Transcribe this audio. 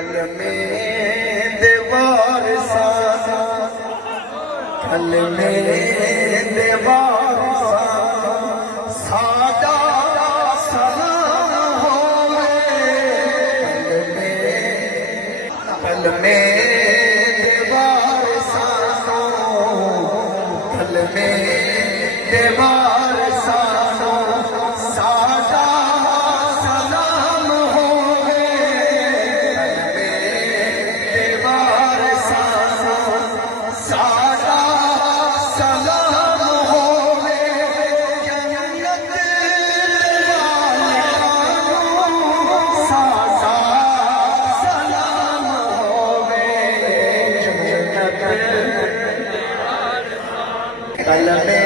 कल में दीवार साजा, कल में दीवार साजा सलाम होवे, कल में दीवार साजो, कल में दीवार साजो साजा सलाम होवे, दीवार साजो साजा सलाम होवे, जन्नत साजा सलाम होवे, जन्नत कल में